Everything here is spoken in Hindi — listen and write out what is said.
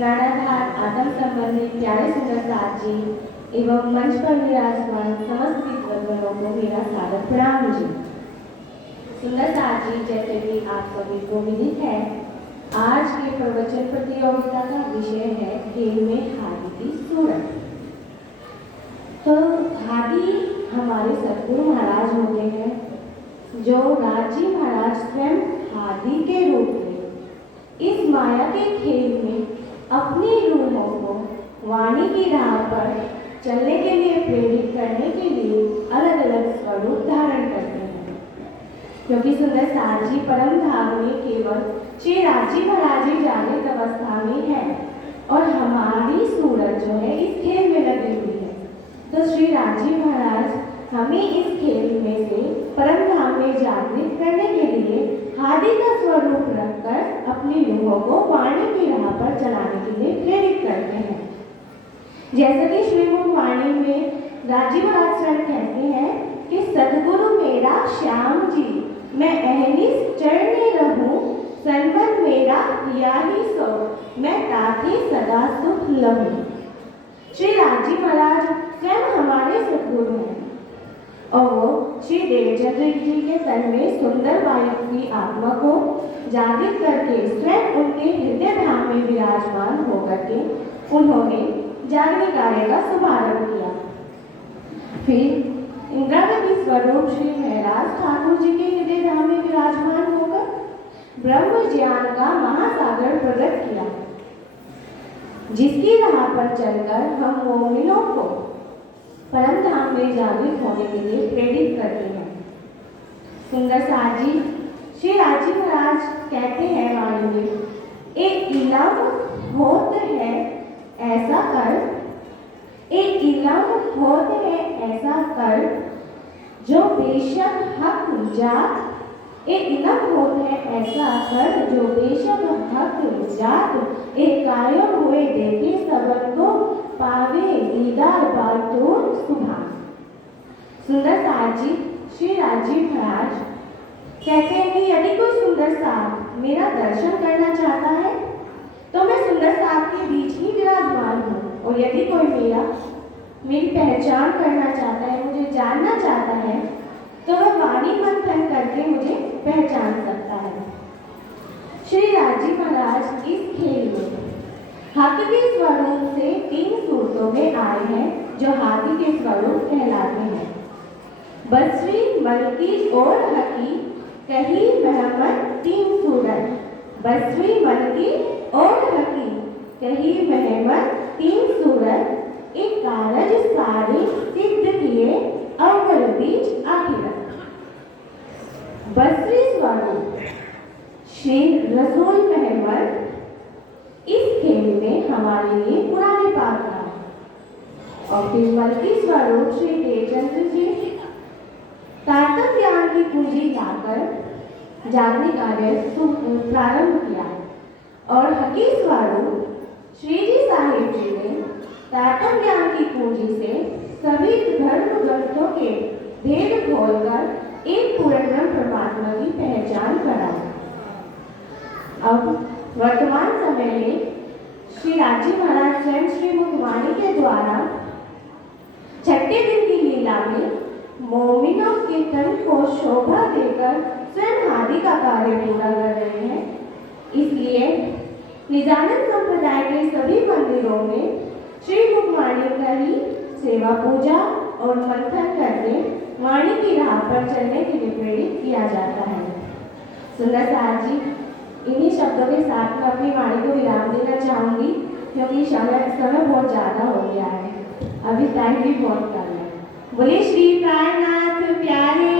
प्राणाधार आत्म संबंधी प्यारे सुंदर साथ जी एवं मंच पर विराजमान समस्त विद्वजनों को मेरा सादर प्रणाम जी। सुंदर साथ जी, जैसे कि आप सभी को विदित है, आज के प्रवचन प्रतियोगिता का विषय है खेल में हाथी की सूरत। तो हाथी हमारे सतगुरु महाराज होते हैं, जो राजी महाराज स्वयं हाथी के रूप में इस माया के खेल में अपनी रूहों को वाणी की राह पर चलने के लिए प्रेरित करने के लिए अलग अलग स्वरूप धारण करते हैं। क्योंकि सुंदर साथ जी परम धाम में केवल श्री राजी महाराज ही जागृत अवस्था में है और हमारी सूरत जो है इस खेल में लगी हुई है। तो श्री राजी महाराज हमें इस खेल में से परम धाम में जागृत करने के लिए हाथी का स्वरूप रखकर अपनी रूहों को वाणी की राह पर चलाने के लिए प्रेरित करते हैं। जैसा कि श्रीमुख वाणी में राजी महाराज स्वयं कहते हैं कि सदगुरु मेरा श्याम जी, मैं अहनिस चरणे रहूं, संबंध मेरा याही सो, मैं ताकि सदा सुख लहूं। श्री राजी महाराज स्वयं हमारे सदगुरु हैं और वो श्री देवचंद्र जी के तन में सुंदर वायु की आत्मा को जागृत करके स्वयं उनके हृदय धाम में विराजमान होकर के उन्होंने जागृत कार्य का शुभारंभ किया। फिर इंद्रावती स्वरूप श्री महराज ठाकुर जी के हृदय धाम में विराजमान होकर ब्रह्म ज्ञान का महासागर प्रकट किया, जिसकी राह पर चलकर हम मोमिनों को परम धाम में जागृत होने के लिए प्रेरित करते हैं। सुंदर साथ जी श्री राजी महाराज कहते हैं वाणी में, एक इलम होत है ऐसा कर, एक इलम होत है ऐसा कर, जो बेशक हक जात, एक इलम होत है ऐसा कर, जो बेशक हक जात, एक कायम हुए देखे सबन को, पावे दीदार बातून सुभान। सुंदर साथ जी श्री राजी महाराज कहते हैं कि यदि कोई सुंदर साथ मेरा दर्शन करना चाहता है तो मैं सुंदर साथ के बीच ही विराजमान हूँ, और यदि कोई मेरी पहचान करना चाहता है, मुझे जानना चाहता है, तो वह वाणी मंथन करके मुझे पहचान सकता है। श्री राजी महाराज इस खेल में हाथी के स्वरूप से 3 सूरतों में आए हैं, जो हाथी के स्वरूप कहलाते हैं। बसरी, मलकी और हकी कही महमद 3 सूरत। बसरी, मलकी और हकी कही महमद 3 सूरत, एक कारज सारे सिद्ध किए अव्वल बीच आखिरत। बसरी स्वरूप श्री रसूल महमद इस खेल में हमारे लिए पुराने पात्र हैं। और फिर मलकी स्वरूप श्री देवचंद्र जी तारतम ज्ञान की पूंजी लाकर जागने कार्य प्रारंभ किया। और हकी स्वरूप श्री जी साहिब जी ने तारतम ज्ञान की पूंजी से सभी धर्म ग्रंथों के भेद खोलकर एक पूर्ण परमात्मा की पहचान कराई। अब वर्तमान समय में श्री राजी महाराज स्वयं श्री मुखवाणी के द्वारा छठे दिन की लीला में मोमिनों के तन को शोभा देकर स्वयं हाथी का कार्य पूरा कर रहे हैं। इसलिए निजानंद संप्रदाय के सभी मंदिरों में श्री मुखवाणी का ही सेवा पूजा और मंथन करके वाणी की राह पर चलने के लिए प्रेरित किया जाता है। सुंदर साथ जी, इन्हीं शब्दों के साथ मैं अपनी वाणी को विराम देना चाहूँगी, क्योंकि समय बहुत ज़्यादा हो गया है, अभी टाइम भी बहुत कम है। बोले श्री प्राणनाथ प्यारे